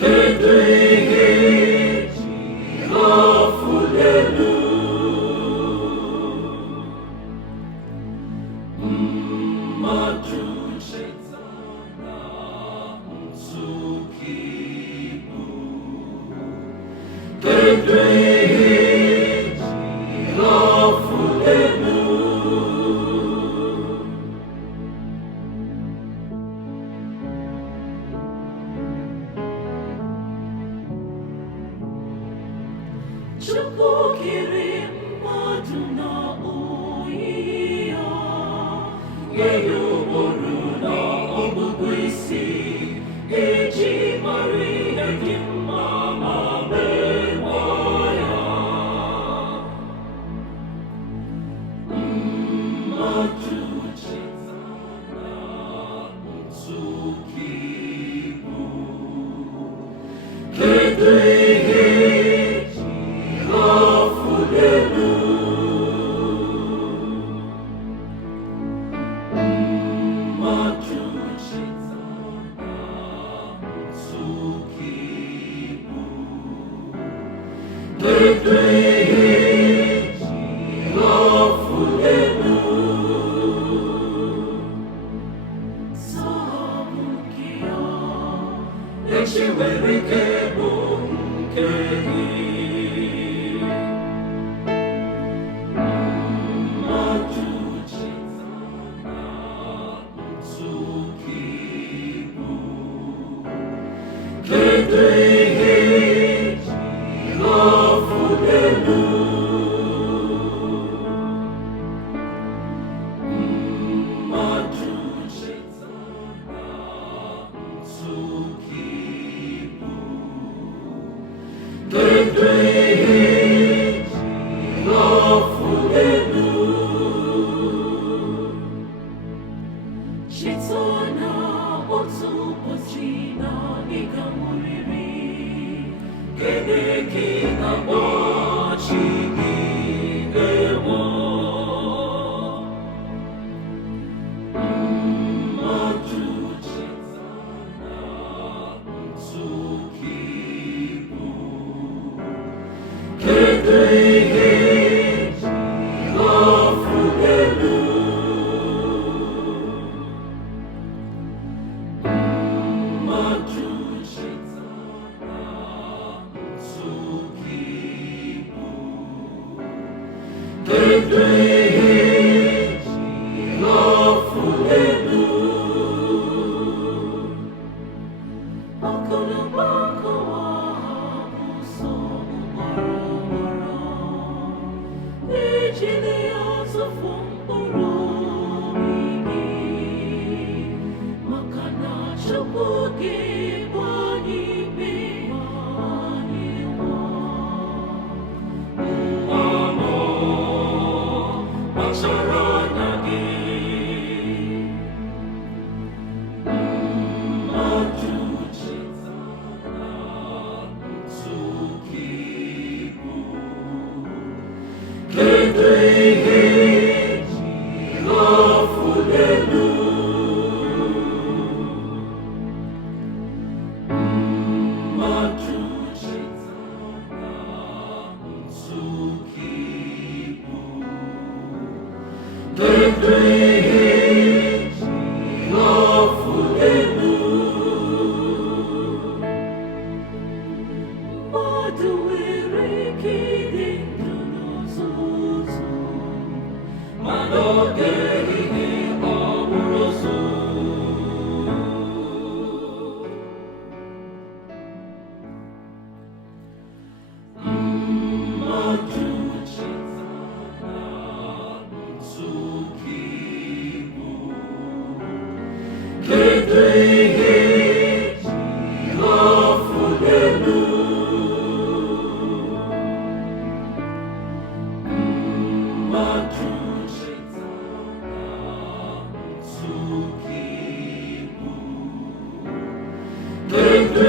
kedu ihe ji afụli elu? Mmadụ cheta na nzukọ ibu, kedu ihe ji afụli elu? Chukwu kere mmadụ na oyiyi ya, nye ya ụbụrụ na ọgụgụ isi iji mara ihe dị mma ma mekwa ya. Mmadụ cheta na nzukọ ibu, kedu ihe afụli elu? Mmadụ cheta na nzukọ ibu, kedu ihe ji afụli elu? Taa bụ nke ya, echi nwere ike bụ nke gị. Kedu ihe ji afụli elu? Mmadụ cheta na nzukọ ibu, kedu ihe ji afụli elu? Cheta na otu ụbọchị na ị ga-anwụrịrị. Gịnị ka ị ga-agbachi gị ewo? Mmadụ cheta na nzukọ ibu, kedu ihe ji afụli elu? Mmadụ cheta na nzukọ ibu, kedu ihe ji afụli elu? Akụnụba nkọwa bụ sọ ugboro ejiri ya tụfuo mkpụrụ obi gị, maka na Chukwu ga-egbu anyị ikpe ma anyị nwụọ. Kpachara anya gị. Mmadụ cheta na nzukọ ibu, kedu ihe ji afụli elu? Mmadụ cheta na nzukọ ibu, kedu ihe ji afụli elu? Mmadụ nwere ike ịdị ndụ n'ụtụtụ, ma n'oge ehihie ọ bụrụ ozu. Mmadụ cheta na nzukọ ibu, kedu ihe ji afụli elu? Mmadụ cheta na nzukọ ibu, kedu